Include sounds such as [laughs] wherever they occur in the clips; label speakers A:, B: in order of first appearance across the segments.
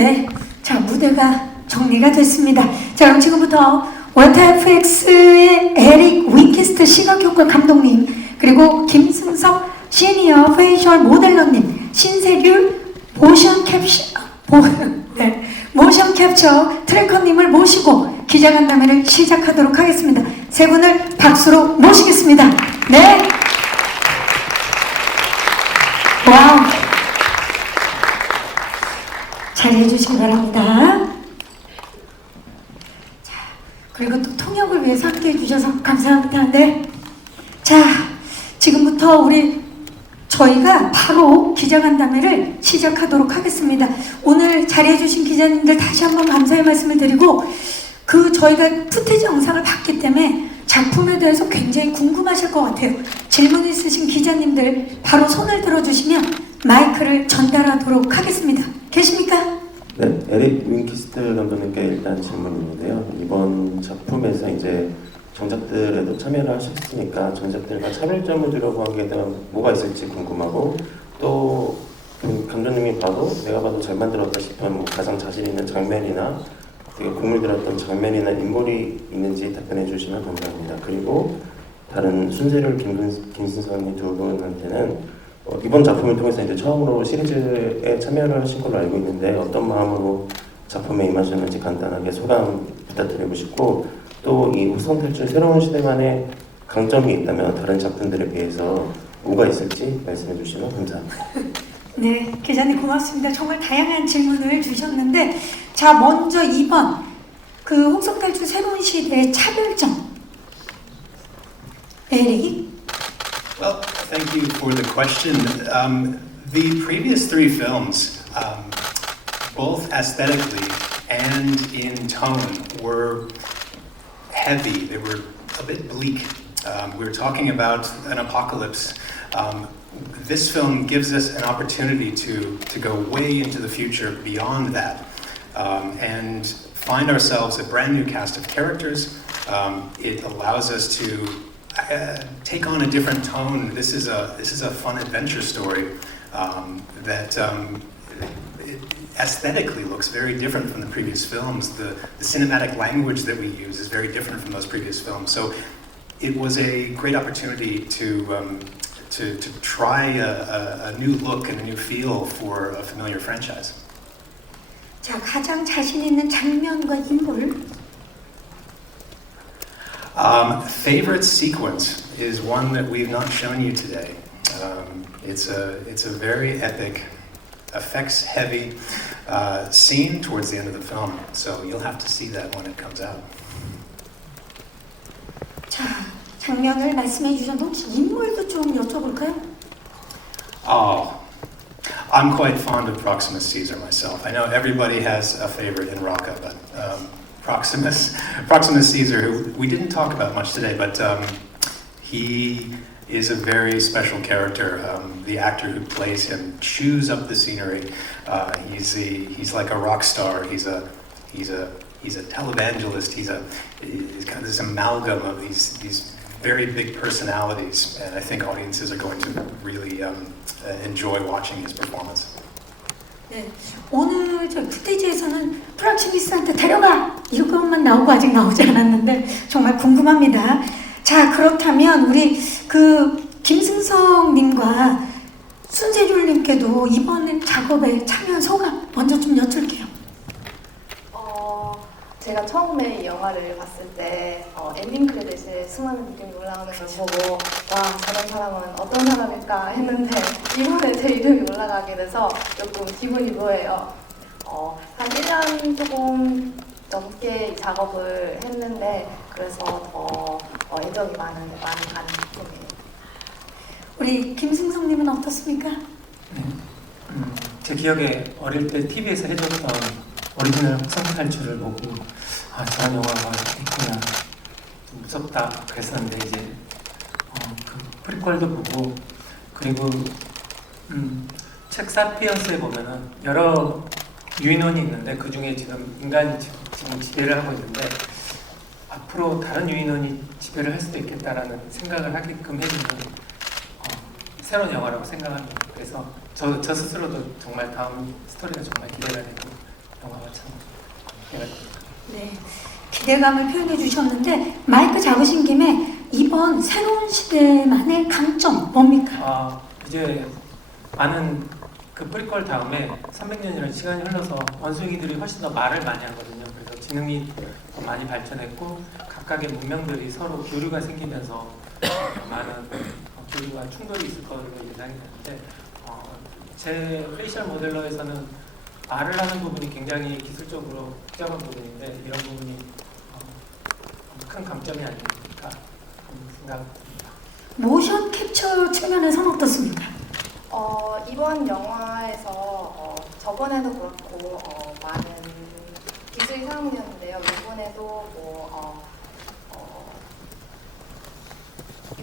A: 네, 자 무대가 정리가 됐습니다. 자 그럼 지금부터 워터FX의 에릭 윈키스트 시각효과 감독님 그리고 김승석 시니어 페이셜 모델러님 신세률 모션 캡처 모, 네, 모션 캡처 트래커님을 모시고 기자간담회를 시작하도록 하겠습니다. 세 분을 박수로 모시겠습니다. 네. 와우. 자리해 주시기 바랍니다. 자, 그리고 또 통역을 위해서 함께 해주셔서 감사합니다. 네. 자, 지금부터 우리 저희가 바로 기자간담회를 시작하도록 하겠습니다. 오늘 자리해 주신 기자님들 다시 한번 감사의 말씀을 드리고 그 저희가 푸테지 영상을 봤기 때문에 작품에 대해서 굉장히 궁금하실 것 같아요. 질문 있으신 기자님들 바로 손을 들어주시면 마이크를 전달하도록 하겠습니다. 계십니까?
B: 네, 에릭 윈키스트 감독님께 일단 질문인데요. 이번 작품에서 이제 정작들에도 참여를 하셨으니까 정작들과 차별점을 두려고 되면 뭐가 있을지 궁금하고 또 감독님이 봐도 내가 봐도 잘 만들었다 싶은 뭐 가장 자신 있는 장면이나 되게 공을 들었던 장면이나 인물이 있는지 답변해 주시면 감사합니다. 그리고 다른 김근, 김승선이 두 분한테는 어, 이번 작품을 통해서 이제 처음으로 시리즈에 참여를 하신 걸로 알고 있는데 어떤 마음으로 작품에 임하셨는지 간단하게 소감 부탁드리고 싶고 또이 후성탈출 새로운 시대만의 강점이 있다면 다른 작품들에 비해서 뭐가 있을지 말씀해 주시면 감사합니다. [laughs]
A: 네, 기자님 고맙습니다. 정말 다양한 질문을 주셨는데 자 먼저 2번 그 홍성탈출 새로운 시대의 차별점 에릭
C: thank you for the question. Um, the previous three films, um, both aesthetically and in tone, were heavy. They were a bit bleak. Um, we were talking about an apocalypse. Um, this film gives us an opportunity to, to go way into the future beyond that um, and find ourselves a brand new cast of characters. Um, it allows us to uh, take on a different tone. This is a this is a fun adventure story um, that um, it aesthetically looks very different from the previous films. The, the cinematic language that we use is very different from those previous films. So it was a great opportunity to. Um, to, to try a, a, a new look and a new feel for a familiar franchise.
A: 자 가장 자신 있는 장면과 인물
C: Um, favorite sequence is one that we've not shown you today. Um, it's a it's a very epic, effects heavy uh, scene towards the end of the film. So you'll have to see that when it comes out.
A: 자 장면을 말씀해 주셨는데 혹시 인물도 좀 여쭤볼까요?
C: Oh, I'm quite fond of Proximus Caesar myself. I know everybody has a favorite in Rocca, but um, Proximus, Proximus Caesar, who we didn't talk about much today, but um, he is a very special character. Um, the actor who plays him chews up the scenery. Uh, he's a, he's like a rock star. He's a he's a he's a televangelist. He's a he's kind of this amalgam of these these very big personalities, and I think audiences are going to really um, uh, enjoy watching his performance.
A: 네, 오늘 저 푸테이지에서는 프락시미스한테 데려가 이것만 나오고 아직 나오지 않았는데 정말 궁금합니다. 자 그렇다면 우리 그 김승성님과 순재률님께도 이번 작업에 참여한 소감 먼저 좀 여쭐게요.
D: 어, 제가 처음에 이 영화를 봤을 때 어, 엔딩 크레딧에 수많은 이름이 올라오는 걸 보고 와 저런 사람은 어떤 사람일까 했는데 [laughs] 이번에 제 이름이 올라가게 돼서 조금 기분이 묘해요. 어, 한 1년 조금 넘게 작업을 했는데 그래서 더 어, 애정이 많은 많이 가는 작품이에요.
A: 우리 김승성님은 어떻습니까?
E: 음, 제 기억에 어릴 때 TV에서 해줬던 오리지널 탈출을 보고 아 저런 영화가 있구나 좀 무섭다 그랬었는데 이제 어, 그 프리퀄도 보고 그리고 음, 책 사피언스에 보면은 여러 유인원이 있는데 그 중에 지금 인간이 지금 지배를 하고 있는데 앞으로 다른 유인원이 지배를 할 수도 있겠다라는 생각을 하게끔 해주는 어, 새로운 영화라고 생각합니다. 그래서 저, 저 스스로도 정말 다음 스토리가 정말 기대가 되고 기대가 됩니다.
A: 네, 기대감을 표현해 주셨는데 마이크 잡으신 김에 이번 새로운 시대만의 강점 뭡니까?
E: 아, 이제 많은 그 프리퀄 다음에 300년이라는 시간이 흘러서 원숭이들이 훨씬 더 말을 많이 하거든요. 그래서 지능이 더 많이 발전했고 각각의 문명들이 서로 교류가 생기면서 어, 많은 어, 교류와 충돌이 있을 거로 예상이 되는데 어, 제 페이셜 모델러에서는 말을 하는 부분이 굉장히 기술적으로 복잡한 부분인데 이런 부분이 어, 큰 강점이 아닐까 생각합니다.
A: 모션 캡처 측면에서는 어떻습니까?
D: 어, 이번 영화에서 어, 저번에도 그렇고 어, 많은 기술이 사용되었는데요. 이번에도 뭐 어, 어,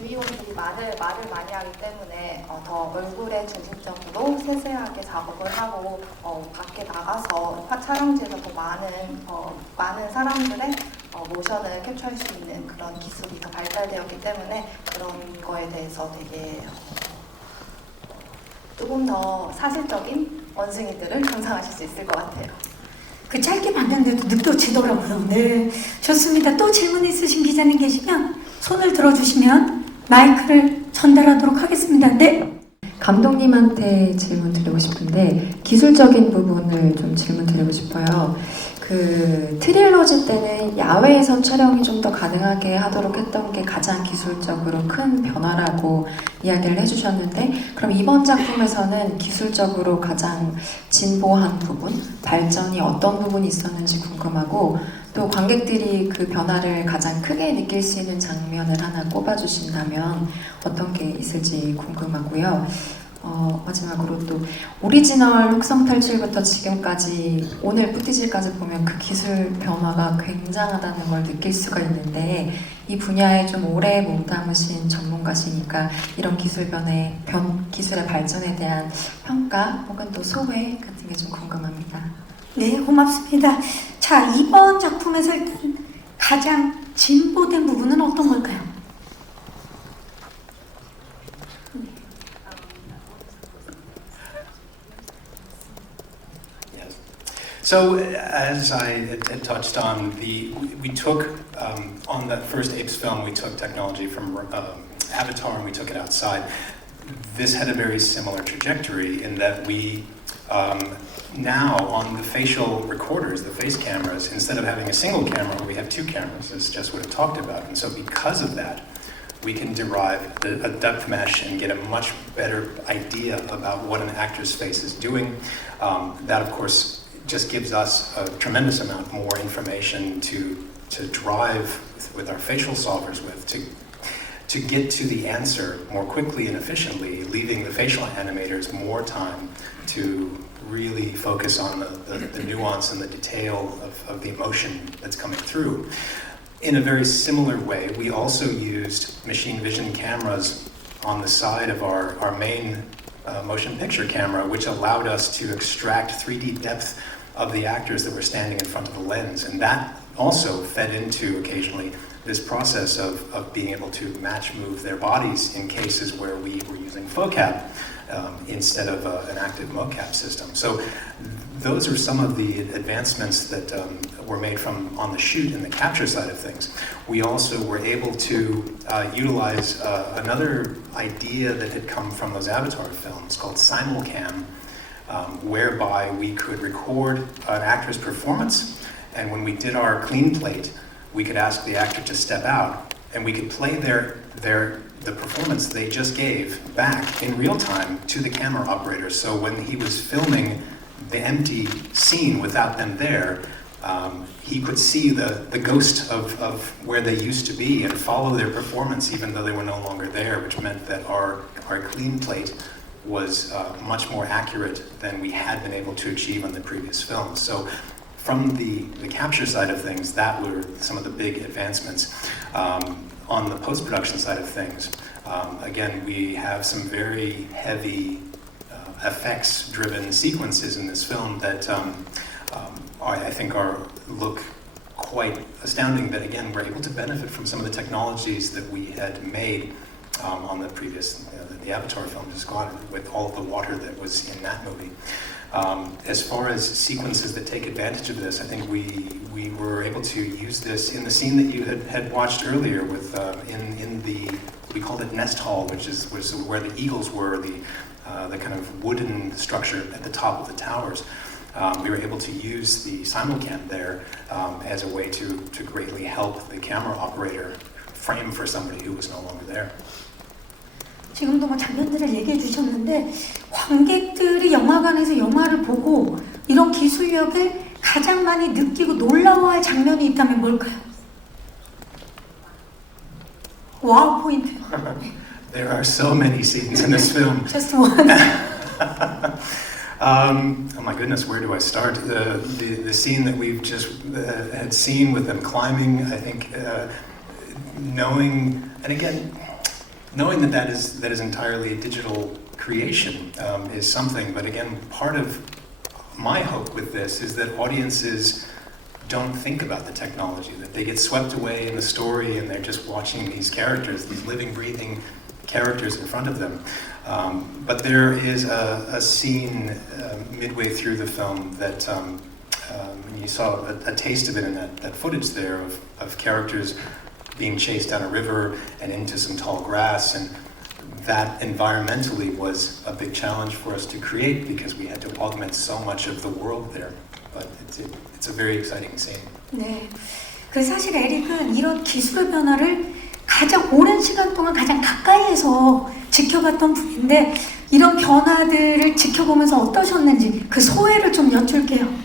D: 유희원들이 말을 말을 많이 하기 때문에 어, 더 얼굴에 중심적으로 세세하게 작업을 하고 어, 밖에 나가서 화 촬영지에서 더 많은 어, 많은 사람들의 어, 모션을 캡처할 수 있는 그런 기술이 더 발달되었기 때문에 그런 거에 대해서 되게 어, 조금 더 사실적인 원숭이들을 감상하실 수 있을 것 같아요.
A: 그 짧게 봤는데도 느껴지더라고요. 네, 좋습니다. 또 질문 있으신 기자님 계시면 손을 들어주시면 마이크를 전달하도록 하겠습니다. 네.
F: 감독님한테 질문 드리고 싶은데 기술적인 부분을 좀 질문 드리고 싶어요. 그 트릴로지 때는 야외에서 촬영이 좀 더 가능하게 하도록 했던 게 가장 기술적으로 큰 변화라고 이야기를 해주셨는데 그럼 이번 작품에서는 기술적으로 가장 진보한 부분, 발전이 어떤 부분이 있었는지 궁금하고 또 관객들이 그 변화를 가장 크게 느낄 수 있는 장면을 하나 꼽아주신다면 어떤 게 있을지 궁금하고요. 어, 마지막으로 또 오리지널 혹성 탈출부터 지금까지 오늘 푸티지까지 보면 그 기술 변화가 굉장하다는 걸 느낄 수가 있는데 이 분야에 좀 오래 몸담으신 전문가시니까 이런 기술 변의 변 기술의 발전에 대한 평가 혹은 또 소회 같은 게 좀 궁금합니다.
A: 네, 고맙습니다. 자, 이번 작품에서 일단 가장 진보된 부분은 어떤 걸까요?
C: So as I had touched on, the we took um, on that first Apes film, we took technology from um, Avatar and we took it outside. This had a very similar trajectory in that we um, now on the facial recorders, the face cameras, instead of having a single camera, we have two cameras, as Jess would have talked about. And so because of that, we can derive the, a depth mesh and get a much better idea about what an actor's face is doing. Um, that, of course, just gives us a tremendous amount more information to, to drive with, our facial solvers with, to, to get to the answer more quickly and efficiently, leaving the facial animators more time to really focus on the, the, the nuance and the detail of, of the emotion that's coming through. In a very similar way, we also used machine vision cameras on the side of our, our main uh, motion picture camera, which allowed us to extract 3D depth of the actors that were standing in front of the lens. And that also fed into occasionally this process of, of being able to match move their bodies in cases where we were using FOCAP um, instead of uh, an active mocap system. So those are some of the advancements that um, were made from on the shoot and the capture side of things. We also were able to uh, utilize uh, another idea that had come from those Avatar films called simulcam, um, whereby we could record an actor's performance, and when we did our clean plate, we could ask the actor to step out, and we could play their their the performance they just gave back in real time to the camera operator. So when he was filming the empty scene without them there, um, he could see the, the ghost of, of where they used to be and follow their performance even though they were no longer there, which meant that our, our clean plate was uh, much more accurate than we had been able to achieve on the previous films. So from the, the capture side of things, that were some of the big advancements. Um, on the post-production side of things, um, again, we have some very heavy uh, effects-driven sequences in this film that um, um, are, I think are look quite astounding. That again, we're able to benefit from some of the technologies that we had made um, on the previous, uh, the Avatar film, just gone with all the water that was in that movie. Um, as far as sequences that take advantage of this, I think we we were able to use this in the scene that you had, had watched earlier with um, in in the we called it nest hall, which is was where the eagles were, the uh, the kind of wooden structure at the top of the towers. Um, we were able to use the simulcam there um, as a way to to greatly help the camera operator frame for somebody who was no longer there.
A: 지금도 뭐 장면들을 얘기해 주셨는데 관객들이 영화관에서 영화를 보고 이런 기술력을 가장 많이 느끼고 놀라워할 장면이 있다면 뭘까요? 와우 포인트.
C: There are so many scenes in this film.
A: Just one.
C: Um, oh my goodness, where do I start? The, the, the scene that we've just uh, had seen with them climbing, I think, uh, knowing, and again, knowing that that is, that is entirely a digital creation um, is something, but again, part of my hope with this is that audiences don't think about the technology, that they get swept away in the story and they're just watching these characters, these living, breathing characters in front of them. Um, but there is a, a scene uh, midway through the film that um, um, you saw a, a taste of it in that, that footage there of, of characters being chased down a river and into some tall grass. And that environmentally was a big challenge for us to create because we had to augment so much of the world there. But it's, it, it's a very exciting scene.
A: 네. 그 사실 에릭은 이런 기술의 변화를 가장 오랜 시간 동안 가장 가까이에서 지켜봤던 분인데 이런 변화들을 지켜보면서 어떠셨는지 그 소회를 좀 여쭐게요.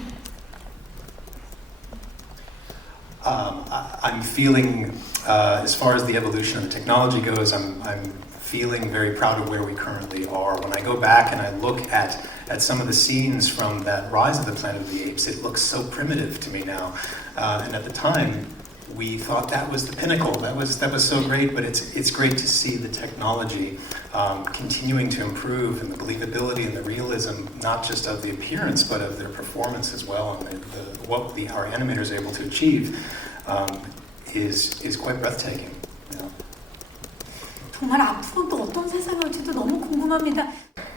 C: Um, I, I'm feeling, uh, as far as the evolution of the technology goes, I'm, I'm feeling very proud of where we currently are. When I go back and I look at, at some of the scenes from that Rise of the Planet of the Apes, it looks so primitive to me now. Uh, and at the time, we thought that was the pinnacle. That was that was so great. But it's it's great to see the technology um, continuing to improve and the believability and the realism, not just of the appearance, but of their performance as well, and the, the, what the, our animators are able to achieve um, is is quite breathtaking. You know?
A: 정말 앞으로 또 어떤 세상이 올지도 너무 궁금합니다.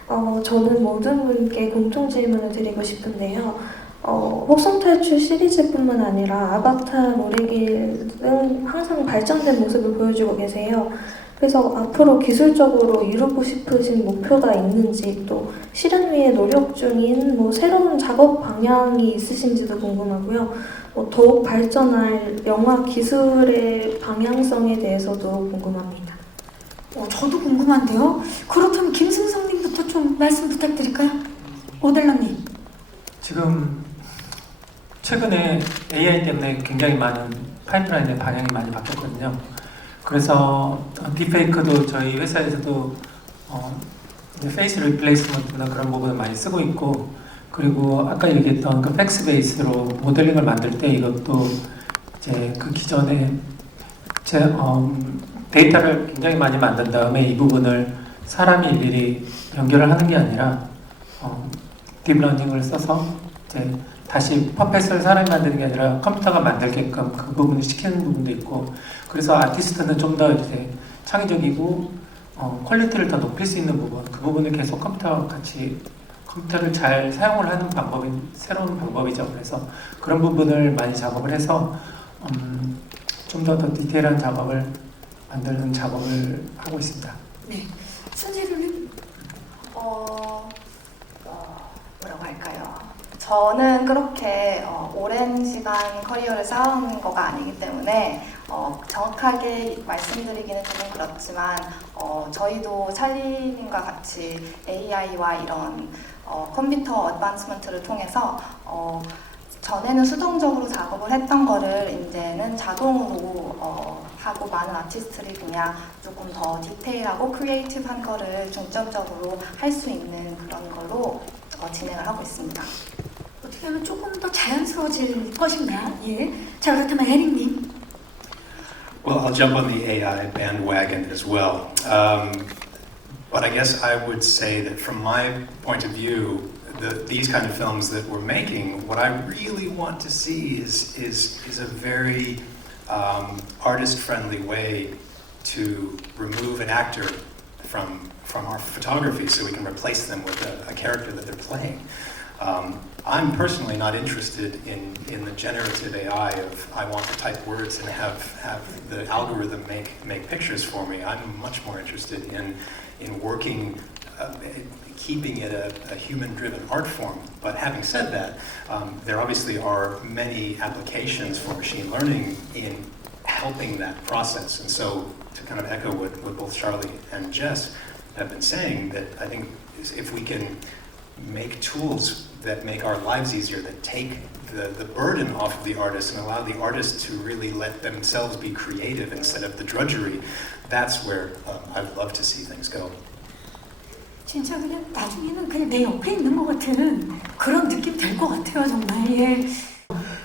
G: 어, 저는 모든 분께 공통 질문을 드리고 싶은데요. 어, 혹성 탈출 시리즈뿐만 아니라 아바타, 모래길 등 항상 발전된 모습을 보여주고 계세요. 그래서 앞으로 기술적으로 이루고 싶으신 목표가 있는지 또 실현 위에 노력 중인 뭐 새로운 작업 방향이 있으신지도 궁금하고요. 뭐 더욱 발전할 영화 기술의 방향성에 대해서도 궁금합니다.
A: 어, 저도 궁금한데요. 그렇다면 김승성님부터 좀 말씀 부탁드릴까요? 오델러님.
E: 지금 최근에 AI 때문에 굉장히 많은 파이프라인의 방향이 많이 바뀌었거든요. 그래서 딥페이크도 저희 회사에서도 어, 이제 페이스 리플레이스먼트나 그런 부분을 많이 쓰고 있고 그리고 아까 얘기했던 그 팩스 베이스로 모델링을 만들 때 이것도 이제 그 기존에 제 어, 데이터를 굉장히 많이 만든 다음에 이 부분을 사람이 일일이 연결을 하는 게 아니라 어, 딥러닝을 써서 이제 다시 퍼펫을 사람이 만드는 게 아니라 컴퓨터가 만들게끔 그 부분을 시키는 부분도 있고 그래서 아티스트는 좀 더 이제 창의적이고 어, 퀄리티를 더 높일 수 있는 부분 그 부분을 계속 컴퓨터와 같이 컴퓨터를 잘 사용을 하는 방법이 새로운 방법이죠 그래서 그런 부분을 많이 작업을 해서 음, 좀더 더 디테일한 작업을 만드는 작업을 하고 있습니다.
A: 네. 순재료님.
D: 어, 어, 뭐라고 할까요? 저는 그렇게 어, 오랜 시간 커리어를 쌓은 거가 아니기 때문에 어, 정확하게 말씀드리기는 조금 그렇지만 어, 저희도 찰리님과 같이 AI와 이런 어, 컴퓨터 어드밴스먼트를 통해서 어, 전에는 수동적으로 작업을 했던 거를 이제는 자동으로 어, 하고 많은 아티스트들이 그냥 조금 더 디테일하고 크리에이티브한 거를 중점적으로 할 수 있는 그런 걸로 어, 진행을 하고 있습니다.
A: 어떻게 하면 조금 더 자연스러워질 것인가? 예. 자, 그렇다면 에릭님.
C: Well, I'll jump on the AI bandwagon as well. Um, but I guess I would say that from my point of view, the, these kind of films that we're making, what I really want to see is, is, is a very um, artist-friendly way to remove an actor from, from our photography so we can replace them with a, a character that they're playing. Um, I'm personally not interested in, in the generative AI of I want to type words and have, have the algorithm make, make pictures for me. I'm much more interested in, in working, uh, keeping it a, a human-driven art form. But having said that, um, there obviously are many applications for machine learning in helping that process. And so to kind of echo what, what both Charlie and Jess have been saying, that I think if we can make tools that make our lives easier, that take the, the burden off of the artist and allow the artist to really let themselves be creative instead of the drudgery, that's where um, I'd love to see things go.
A: 진짜 그냥 나중에는 그냥 내 옆에 있는 것 같은 그런 느낌 될 것 같아요 정말 예.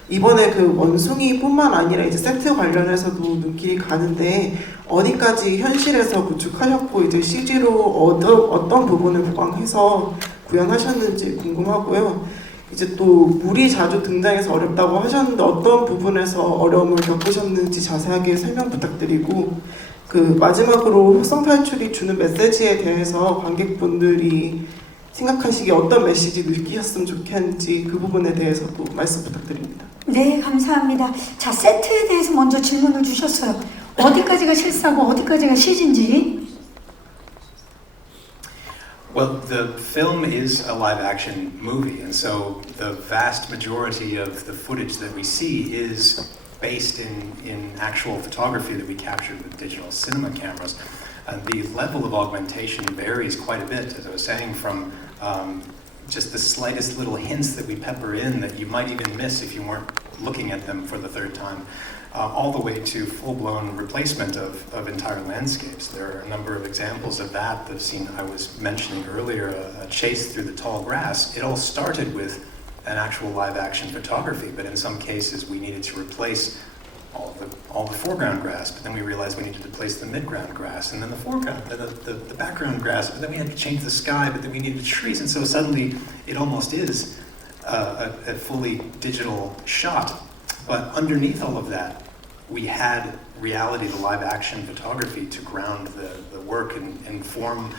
H: 이번에 그 원숭이뿐만 아니라 이제 세트 관련해서도 눈길이 가는데 어디까지 현실에서 구축하셨고 이제 CG로 어떤 어떤 부분을 보강해서 구현하셨는지 궁금하고요. 이제 또 물이 자주 등장해서 어렵다고 하셨는데 어떤 부분에서 어려움을 겪으셨는지 자세하게 설명 부탁드리고 그 마지막으로 흑성 탈출이 주는 메시지에 대해서 관객분들이 생각하시기에 어떤 메시지 느끼셨으면 좋겠는지 그 부분에 대해서도 말씀 부탁드립니다.
A: 네, 감사합니다. 자, 세트에 대해서 먼저 질문을 주셨어요. 어디까지가 실사고 어디까지가 CG인지.
C: Well, the film is a live action movie, and so the vast majority of the footage that we see is based in, in actual photography that we captured with digital cinema cameras. And the level of augmentation varies quite a bit, as I was saying, from um, just the slightest little hints that we pepper in that you might even miss if you weren't looking at them for the third time, uh, all the way to full-blown replacement of, of entire landscapes. There are a number of examples of that. The scene I was mentioning earlier, a, a chase through the tall grass, it all started with an actual live-action photography, but in some cases we needed to replace all the, all the foreground grass, but then we realized we needed to place the midground grass, and then the foreground, the, the, the background grass, but then we had to change the sky, but then we needed trees, and so suddenly it almost is uh, a, a fully digital shot. But underneath all of that, we had reality, the live action photography to ground the, the work and inform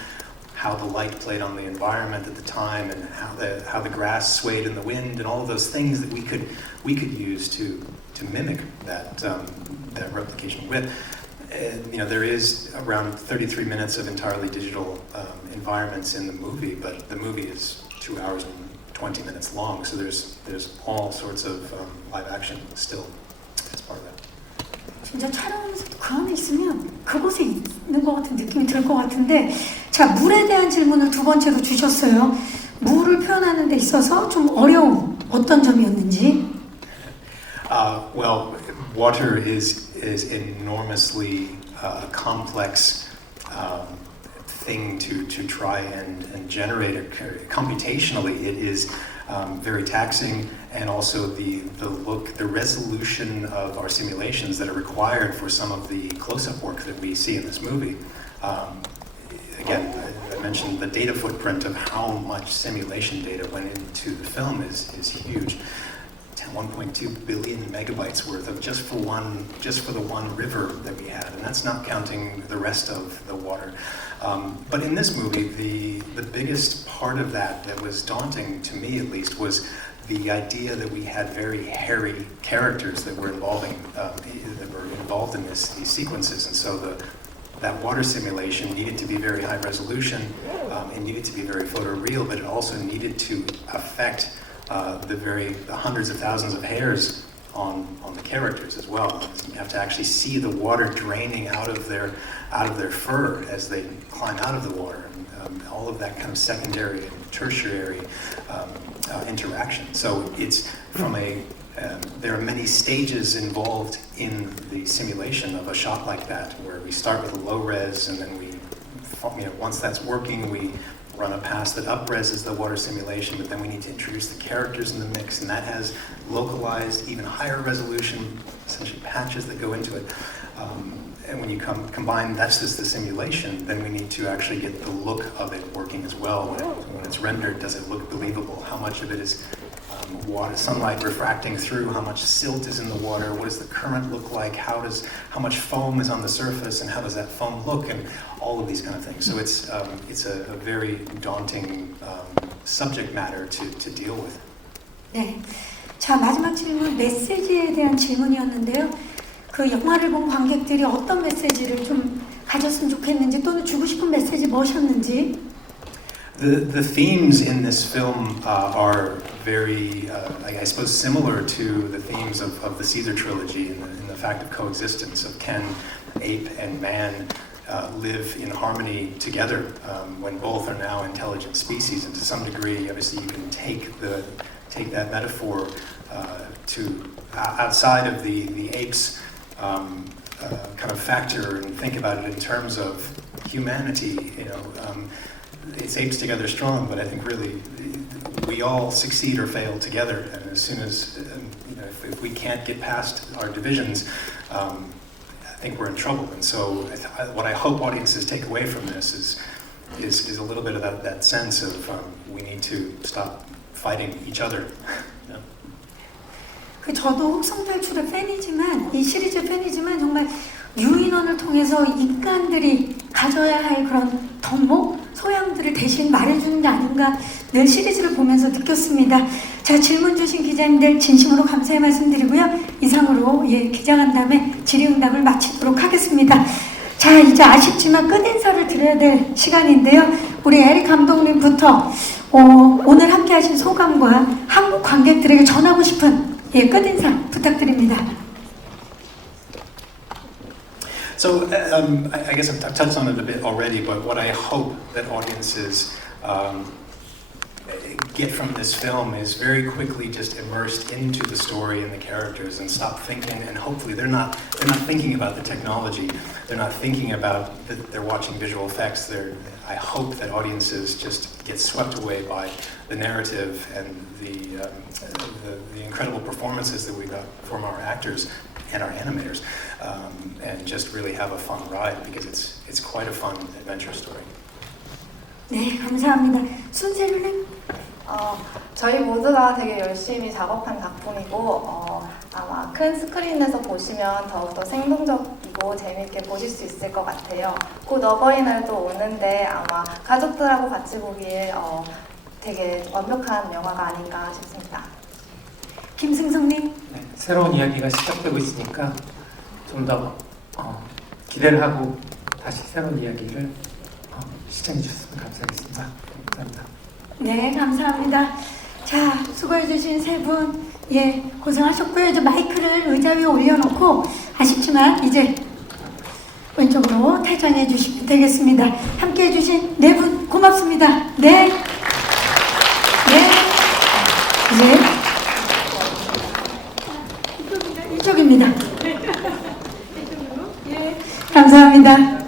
C: how the light played on the environment at the time and how the, how the grass swayed in the wind and all of those things that we could, we could use to, to mimic that, um, that replication with. You know, there is around 33 minutes of entirely digital um, environments in the movie, but the movie is two hours and 20 minutes long, so there's, there's all sorts of um, live action still as part of that.
A: 진짜 촬영하면서도 그 안에 있으면 그곳에 있는 것 같은 느낌이 들 것 같은데 자 물에 대한 질문을 두 번째로 주셨어요. 물을 표현하는 데 있어서 좀 어려움 어떤 점이었는지.
C: Uh, well, water is is enormously uh, complex um, thing to to try and, and generate. It. Computationally, it is um, very taxing, and also the the look, the resolution of our simulations that are required for some of the close-up work that we see in this movie. Um, again, I- I mentioned the data footprint of how much simulation data went into the film is, is huge. 10 1.2 billion megabytes worth of just for one, just for the one river that we had, and that's not counting the rest of the water. Um, but in this movie, the the biggest part of that that was daunting to me, at least, was the idea that we had very hairy characters that were involving um, that were involved in this these sequences, and so the that water simulation needed to be very high resolution. Um, it needed to be very photoreal, but it also needed to affect uh, the very the hundreds of thousands of hairs on on the characters as well. You have to actually see the water draining out of their out of their fur as they climb out of the water, and um, all of that kind of secondary and tertiary um, uh, interaction. So it's from a um, there are many stages involved in the simulation of a shot like that, where we start with a low res, and then we, you know, once that's working, we run a pass that up reses the water simulation, but then we need to introduce the characters in the mix, and that has localized, even higher resolution, essentially patches that go into it. Um, and when you come, combine that's just the simulation, then we need to actually get the look of it working as well. When, it, when it's rendered, does it look believable? How much of it is water, sunlight refracting through? How much silt is in the water? What does the current look like? How does how much foam is on the surface, and how does that foam look? And all of these kind of things. So it's um, it's a, a very daunting um, subject matter to, to deal with.
A: 네. 자, 마지막 질문 메시지에 대한 질문이었는데요. 그 영화를 본 관객들이 어떤 메시지를 좀 가졌으면 좋겠는지 또는 주고 싶은 메시지 무엇이었는지
C: The, the themes in this film uh, are very, uh, I I suppose, similar to the themes of, of the Caesar trilogy and the, and the fact of coexistence of can ape and man uh, live in harmony together um, when both are now intelligent species. And to some degree, obviously, you can take the take that metaphor uh, to o- outside of the the apes um, uh, kind of factor and think about it in terms of humanity. You know. Um, it's apes together strong, but I think really we all succeed or fail together. And as soon as, um, you know, if, if we can't get past our divisions, um, I think we're in trouble. And so, I th- I- what I hope audiences take away from this is, is, is a little bit of that, that sense of um, we need to stop fighting each other. [laughs] you know?
A: 그 저도 흑성탈출의 팬이지만 이 시리즈 팬이지만 정말 유인원을 통해서 인간들이 가져야 할 그런 덕목 소양들을 대신 말해주는 게 아닌가 늘 시리즈를 보면서 느꼈습니다. 자 질문 주신 기자님들 진심으로 감사의 말씀 드리고요. 이상으로 예 기자간담회 질의응답을 마치도록 하겠습니다. 자 이제 아쉽지만 끝인사를 드려야 될 시간인데요. 우리 에릭 감독님부터 어, 오늘 함께 하신 소감과 한국 관객들에게 전하고 싶은 예, 끝인사 부탁드립니다.
C: So uh, um, I, guess I've, I've touched on it a bit already, but what I hope that audiences um, get from this film is very quickly just immersed into the story and the characters and stop thinking and hopefully they're not they're not thinking about the technology. They're not thinking about that they're watching visual effects. They're I hope that audiences just get swept away by the narrative and the, um, the, the incredible performances that we got from our actors and our animators um, and just really have a fun ride because it's it's quite a fun adventure story.
A: 네, 감사합니다. 순세르님,
D: 어, 저희 모두가 되게 열심히 작업한 작품이고 어, 아마 큰 스크린에서 보시면 더욱더 생동적이고 재미있게 보실 수 있을 것 같아요. 곧 어버이날도 오는데 아마 가족들하고 같이 보기에 어, 되게 완벽한 영화가 아닌가 싶습니다.
A: 김승성님,
E: 네, 새로운 이야기가 시작되고 있으니까 좀더 어, 기대를 하고 다시 새로운 이야기를 어, 시청해 주셨으면 감사하겠습니다. 감사합니다.
A: 네, 감사합니다. 자, 수고해주신 세 분, 예, 고생하셨고요. 이제 마이크를 의자 위에 올려놓고, 아쉽지만 이제 왼쪽으로 퇴장해 주시면 되겠습니다. 함께 해주신 네 분 고맙습니다. 네. 네. 이제 이쪽입니다. 이쪽입니다. 예, 감사합니다.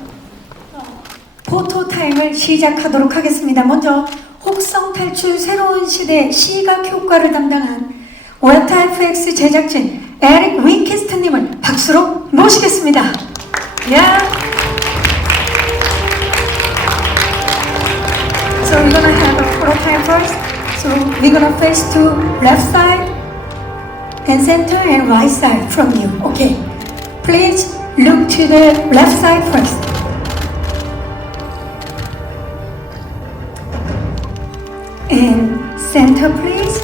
A: 타임을 시작하도록 하겠습니다. 먼저 혹성 탈출 새로운 시대 시각 효과를 담당한 오야타 FX 제작진 에릭 윈키스트님을 박수로 모시겠습니다. 야. So we're gonna have a prototype first. So we're gonna face to left side and center and right side from you. Okay. Please look to the left side first. And center, please.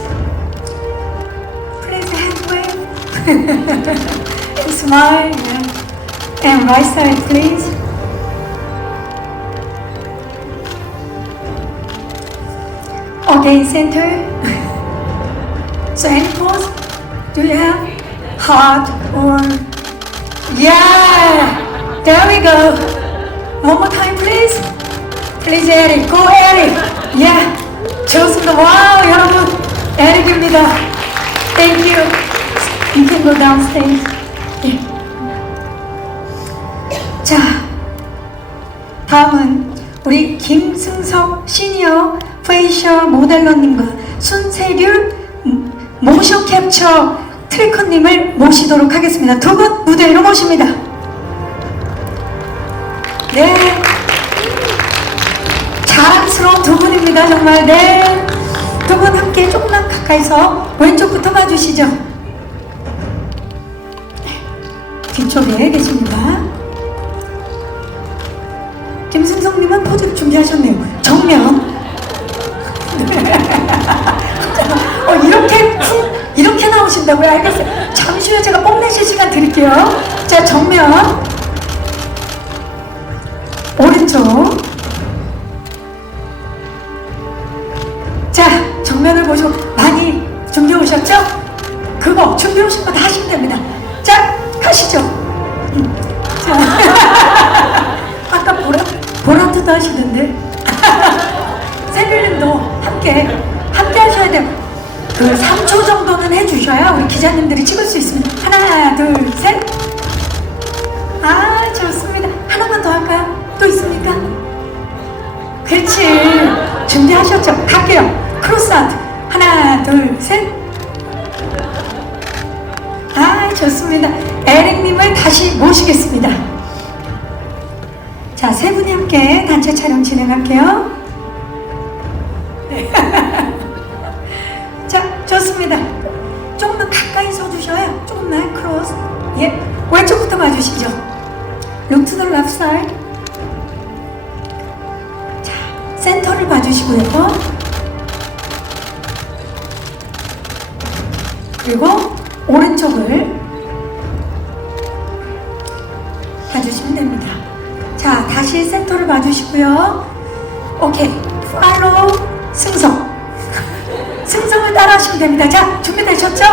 A: Please hand wave. [laughs] and smile. Yeah. And right side, please. Okay, center. [laughs] so any pose? Do you have heart or yeah? There we go. One more time, please. Please, Eric. Go, Eric. Yeah. 좋습니다. 와우, 여러분. 에릭입니다. Thank you. You can go downstairs. 예. 자, 다음은 우리 김승석 시니어 페이셜 모델러님과 순세률 모션 캡처 트래커님을 모시도록 하겠습니다. 두 분 무대로 모십니다. 네. 자랑스러운 두 분입니다. 정말. 네. 두 분 함께 조금만 가까이서 왼쪽부터 봐주시죠. 네. 뒤쪽에 계십니다. 김승성님은 포즈 준비하셨네요. 정면. [laughs] 네. 후, 이렇게 나오신다고요? 알겠어요. 잠시 후에 제가 뽐내실 시간 드릴게요. 자, 정면. 오른쪽. 보시고 많이 준비해 오셨죠? 그거 준비해 오신 거 다 하시면 됩니다. 자, 가시죠. 음, 자, [laughs] 아까 보라, 보라트도 하시던데. [laughs] 세빌님도 함께, 함께 하셔야 돼요. 그 3초 정도는 해주셔야 우리 기자님들이 찍을 수 있습니다. 하나, 둘, 셋. 아, 좋습니다. 하나만 더 할까요? 또 있습니까? 그렇지. 준비하셨죠? 갈게요. 크로스 아트. 하나, 둘, 셋. 아, 좋습니다. 에릭님을 다시 모시겠습니다. 자, 세 분이 함께 단체 촬영 진행할게요. 네. [laughs] 자, 좋습니다. 조금만 가까이 서주셔야 조금만 크로스. 예, 왼쪽부터 봐주시죠. Look to the left side. 자, 센터를 봐주시고요. 그리고 오른쪽을 봐주시면 됩니다. 자, 다시 센터를 봐주시고요. 오케이. 팔로우 승성. [laughs] 승성을 따라 하시면 됩니다. 자, 준비되셨죠?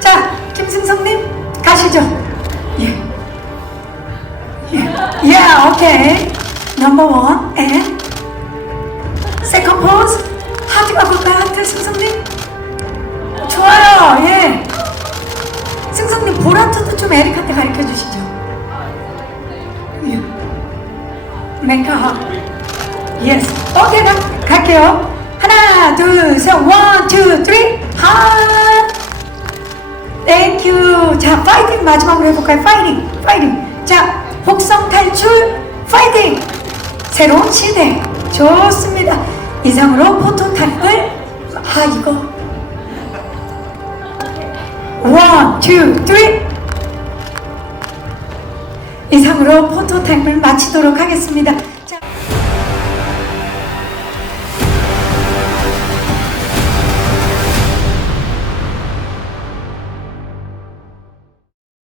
A: 자, 김승성님, 가시죠. 예. 예, yeah, 오케이. 넘버 원, and 세컨 포즈. 파이팅 마지막으로 해볼까요? 파이팅, 파이팅. 자, 복성 탈출, 파이팅. 새로운 시대. 좋습니다. 이상으로 포토타임을, 아, 이거. 원, 투, 쓰리. 이상으로 포토타임을 마치도록 하겠습니다.